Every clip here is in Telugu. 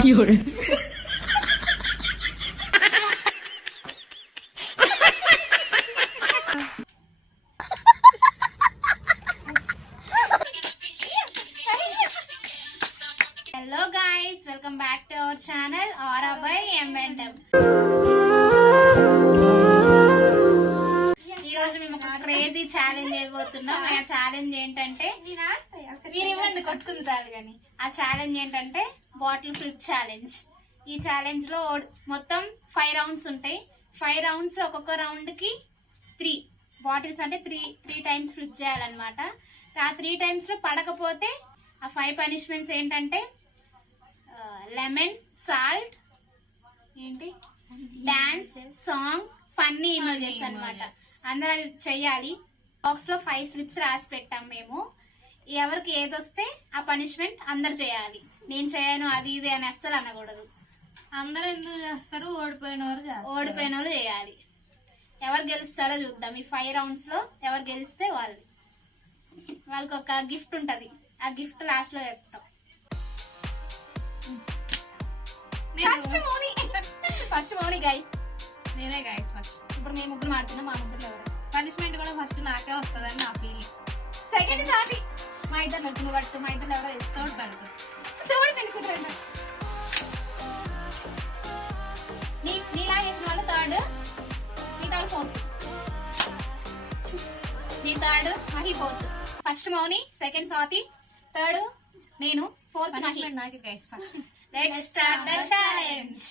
Hello guys, welcome back to our channel aura by M&M. ఈ రోజు మేము ఒక క్రేజీ ఛాలెంజ్ చేయబోతున్నాం. ఆ ఛాలెంజ్ ఏంటంటే మీరు ఇవ్వండి కొట్టుకుంటారు కానీ ఆ ఛాలెంజ్ ఏంటంటే బాటిల్ ఫ్లిప్ ఛాలెంజ్. ఈ ఛాలెంజ్ లో మొత్తం 5 రౌండ్స్ ఉంటాయి. 5 రౌండ్స్ లో ఒక్కొక్క రౌండ్ కి 3 బాటిల్స్ అంటే 3 టైమ్స్ ఫ్లిప్ చేయాలన్నమాట. ఆ 3 టైమ్స్ లో పడకపోతే ఆ 5 పనిష్మెంట్స్ ఏంటంటే లెమన్, సాల్ట్, ఏంటి డాన్స్, సాంగ్, ఫన్నీ ఇమోజెస్ అన్నమాట. అందరూ చెయ్యాలి. బాక్స్ లో 5 స్లిప్స్ రాసి పెట్టాం మేము. ఎవరికి ఏది వస్తే ఆ పనిష్మెంట్ అందరు చేయాలి. నేను చేయను అది ఇది అని అస్సలు అనకూడదు. అందరూ ఎందుకు చేస్తారు? ఓడిపోయిన వాళ్ళు చేయాలి. ఎవరు గెలుస్తారో చూద్దాం. ఈ 5 రౌండ్స్ లో ఎవరు గెలిస్తే వాళ్ళకి ఒక గిఫ్ట్ ఉంటది. ఆ గిఫ్ట్ లాస్ట్ లో చెప్తాం. ఫస్ట్ మౌని గైస్. నేనే గైస్ ఫస్ట్. ఇప్పుడు మేము ముగ్గురు మాడుతున్నాం. మా ముగ్గురు ఎవరు? పనిష్మెంట్ కూడా ఫస్ట్ నాకే వస్తుందని నా ఫీలింగ్. సెకండ్ సారి మా ఇద్దరు నడుచును పట్టు. మా ఇద్దరు ఎవరో తోడు పడుతుంది. నీలా చేసిన వాళ్ళు థర్డ్, నీ థర్డ్ ఫోర్త్, నీ థర్డ్ మహి ఫోర్త్. ఫస్ట్ మౌని, సెకండ్ స్వాతి, థర్డ్ నేను, ఫోర్త్ మహి. నాకే guys first. Let's start the challenge.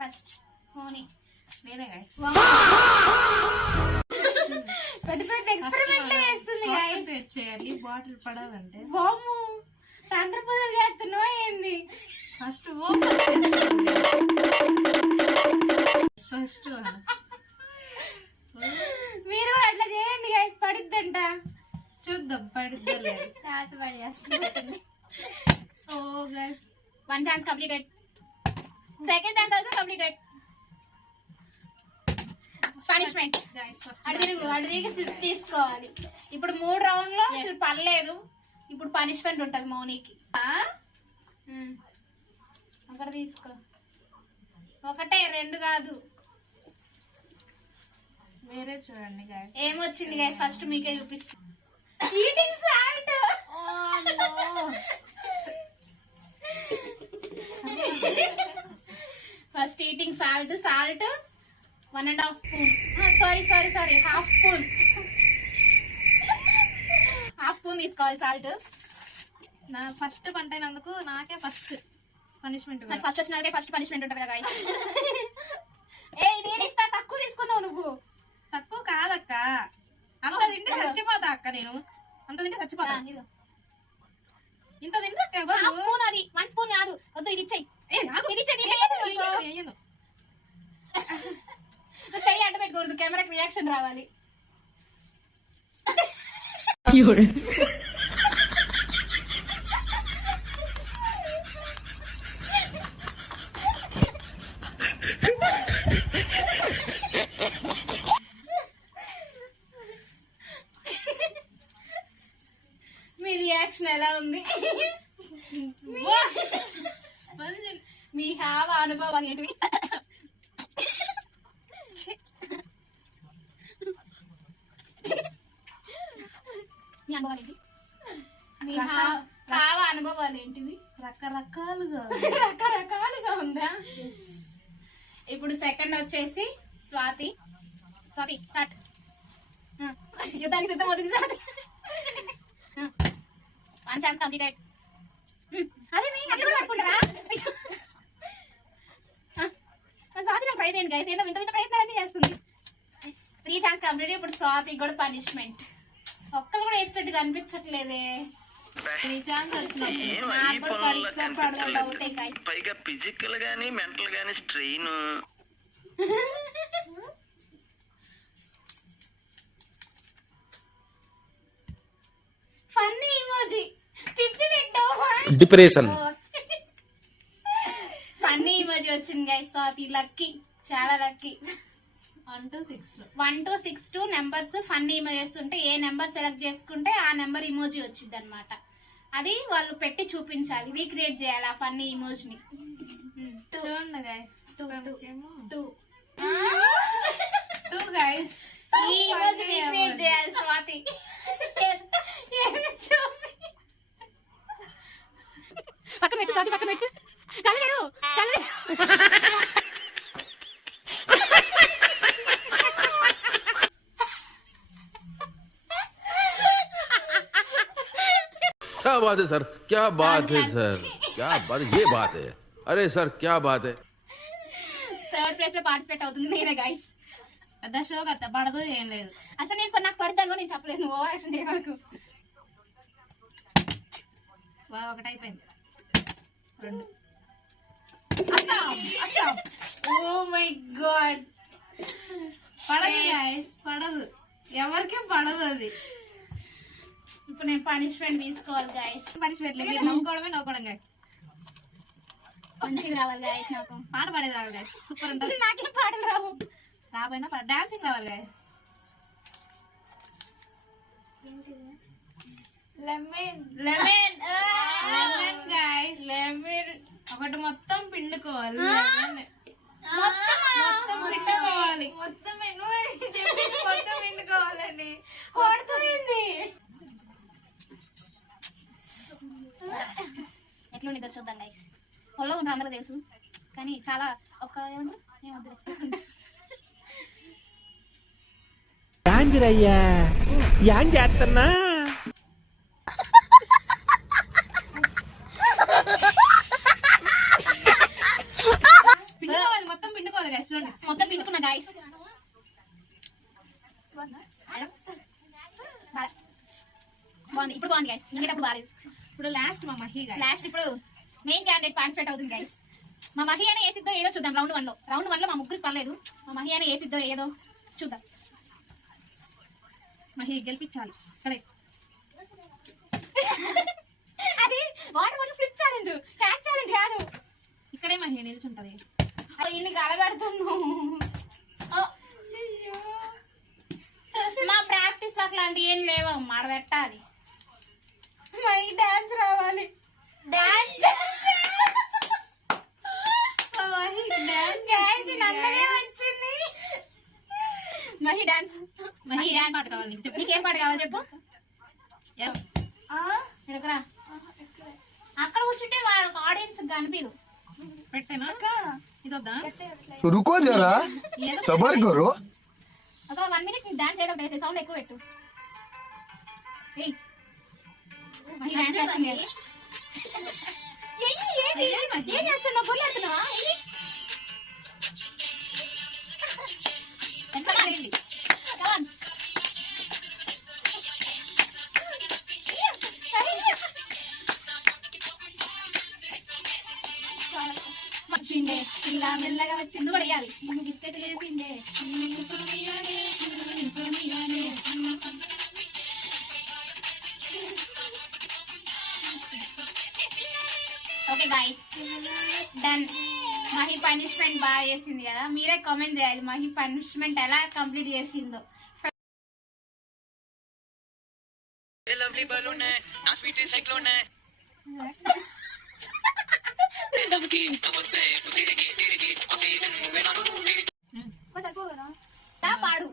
First, Moni. నేనే గైస్. పెద్ద ఎక్స్పెరిమెంట్ చేస్తుంది గైస్. చేయాలి బాటిల్ పడాలంటే. వామ్మో, సాయంత్రం పూజలు చేస్తున్నావా ఏంది? ఫస్ట్ మీరు కూడా అట్లా చేయండి గైస్, పడిద్దంట. చూద్దాం పడిద్దా. చాట్ పడేస్తుంది. Oh guys, 1 chance completed. Second chance also completed. Punishment అడిగి స్లిప్ తీసుకోవాలి. ఇప్పుడు 3 రౌండ్ లో స్లిప్ పడలేదు. ఇప్పుడు పనిష్మెంట్ ఉంటది మౌనికి. ఒకటి తీసుకో. ఒకటే, 2 కాదు. వేరే చూడండి గైస్. ఏమొచ్చింది గైస్? ఫస్ట్ మీకే చూపిస్తాను. Eating salt. First eating salt. 1.5 spoon. Sorry, half spoon. Half spoon తీసుకోవాలి సాల్ట్. నా ఫస్ట్ పంట అయినందుకు నాకే ఫస్ట్ పనిష్మెంట్. ఫస్ట్ వచ్చిన వాళ్ళకే ఫస్ట్ పనిష్మెంట్ ఉంటుంది కదా. నేను ఇస్తా. తక్కువ తీసుకున్నావు నువ్వు. తక్కువ కాదక్క, అంత తింటే చచ్చిపోతా అక్క. నేను అంత తింటే చచ్చిపోతా. ఇంత తింటే స్పూన్. అది 1 స్పూన్ కాదు. వద్దు, ఇది ఇచ్చేయి. చెయ్యి అడ్డు పెట్టుకోవద్దు, కెమెరాకి రియాక్షన్ రావాలి. మీ రియాక్షన్ ఎలా ఉంది? మీ హావ అనుభవం ఏంటివి? మీ అనుభవాలు ఏంటి? మీ హావ అనుభవాలు ఏంటివి? రకరకాలుగా ఉందా? ఇప్పుడు సెకండ్ వచ్చేసి స్వాతి. స్టార్ట్. యుద్ధానికి సిద్ధం అవుతుంది స్వాతి. 1 chance completed. అదే మీ అక్కడ పట్టుకుంటారా? స్వాతి నాకు ట్రై చేయండి గైస్. ఏదో వింత ప్రయత్నాలన్నీ చేస్తుంది. 3 ఛాన్స్ కంప్లీట్. ఇప్పుడు స్వాతి కూడా పనిష్మెంట్. ఒక్కరు కూడా వేసినట్టు కనిపించట్లేదే. 3 ఛాన్స్ వచ్చినప్పుడు పైగా ఫిజికల్ గానీ మెంటల్ గానీ స్ట్రెయిన్. ఫన్నీ ఇమోజీ తీసి పెట్టు. డిప్రెషన్. ఫన్నీ ఇమోజీ వచ్చింది గైస్. స్వాతి లక్కీ, చాలా lucky. 1 to 6 numbers funny emojis ఉంటే ఏ నెంబర్ సెలెక్ట్ చేసుకుంటే ఆ నెంబర్ ఇమోజీ వచ్చింది అనమాట. అది వాళ్ళు పెట్టి చూపించాలి, రీక్రియేట్ చేయాలి ఆ ఫన్నీ ఇమోజ్ ని. చూడండి గైస్, టూ గైస్, ఈ ఇమోజ్ రీక్రియేట్ చేయాలి స్వాతి. పక్కన పెట్టు స్వాతి, పక్కన పెట్టు. కళ్ళు क्या बात है सर, क्या बात है सर, क्या बात, ये बात है, अरे सर क्या बात है. థర్డ్ ప్లేస్ లో పార్టిసిపేట్ అవుతుంది నేనే గైస్. పెద్ద షో కదా, పడదు ఏం లేదు. అసలు నేను నాకు పడతాను నేను చెప్పలేదు, నువ్వు ఓవర్ యాక్షన్ చేయకు. ఒకటి అయిపోయింది, 2. ఓ మై గాడ్, పడదు గైస్, పడదు, ఎవరికేం పడదు అది. ఇప్పుడు నేను పనిష్మెంట్ తీసుకోవాలి గైస్. పనిష్మెంట్ లేదు, నవ్వుకోవడం గైస్. మంచిగా రావాలి గైస్, నాకు పాట పాడేది రావాలి గైస్, సూపర్ ఉంటుంది. నాకేం పాటలు రావు. రాబోయినా డాన్సింగ్ రావాలి guys. Lemon lemon guys, lemon ఒకటి మొత్తం పిండుకోవాలి. మొత్తం పిండుకోవాలి, మొత్తం పిండుకోవాలండి. కొడుతుంది. ఎట్లుండిద్దో చూద్దాం గైస్. ఒళ్ళో ఉంటుంది అందరూ తెలుసు, కానీ చాలా ఒక ఏమొద్దు. యాంగిరయ్యా యాంగ్ చేస్తున్నా పిండుకోవాలి, మొత్తం పిండుకోవాలి గైస్. చూడండి, మొత్తం పిండుకున్నా గైస్. బాగుంది, ఇప్పుడు బాగుంది గైస్. ఇంకేటప్పుడు బాగాలేదు. ఇప్పుడు లాస్ట్ మా మహి గైస్. లాస్ట్ ఇప్పుడు మెయిన్ క్యాండిడేట్ పార్టిసిపేట్ అవుతుంది గైస్. మా మహి అని వేసిద్దో ఏదో చూద్దాం. రౌండ్ వన్ లో మా ముగ్గురికి పర్లేదు. మా మహి అని వేసిద్దో ఏదో చూద్దాం. మహి గెలిపించాలి. సరే, అది water bottle flip challenge, catch challenge కాదు. ఇక్కడే మహి నిల్చుంటది. ఇన్ని కలబెడుతున్నాం. మా ప్రాక్టీస్ అట్లాంటి ఏం లేవు, మాడ పెట్టాలి. మై డాన్స్ రావాలి. డాన్స్ వచ్చింది. మహి డాన్స్, మహి డాన్స్ పాట కావాలి నీకు, చెప్పు. నీకేం పాట కావాలి చెప్పు. ఎడకరా, అక్కడ కూర్చుంటే వాళ్ళకి ఆడియన్స్ కనిపించదు. పెట్టేనా ఇది వద్దా? रुको जरा सबर करो. ఒక 1 minute నీ డాన్స్ ఏదో వేసే సౌండ్ ఎక్కువ పెట్టు. ఏయ్ మహి డాన్స్ చేస్తుంది. ఏం చేస్తున్నావు? పొర్లేస్తున్నావా? వచ్చిండే ఇలా మెల్లగా వచ్చింది కూడా వేయాలి. బిస్కెట్ వేసిండే. Okay guys, done. Mahi punishment బాగా చేసింది కదా, మీరే కామెంట్ చేయాలి మహి పనిష్మెంట్ ఎలా కంప్లీట్ చేసిందో. लवली बलून है ना स्वीटी साइक्लोन है పాడు.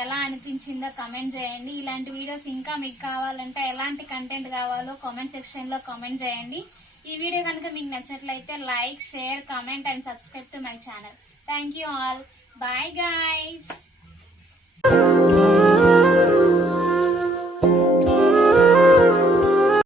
ఎలా అనిపించిందో కామెంట్ చేయండి. ఇలాంటి వీడియోస్ ఇంకా మీకు కావాలంటే ఎలాంటి కంటెంట్ కావాలో కామెంట్ సెక్షన్ లో కామెంట్ చేయండి. ఈ వీడియో కనుక మీకు నచ్చినట్లయితే like, share, comment and subscribe to my channel. Thank you all. Bye guys.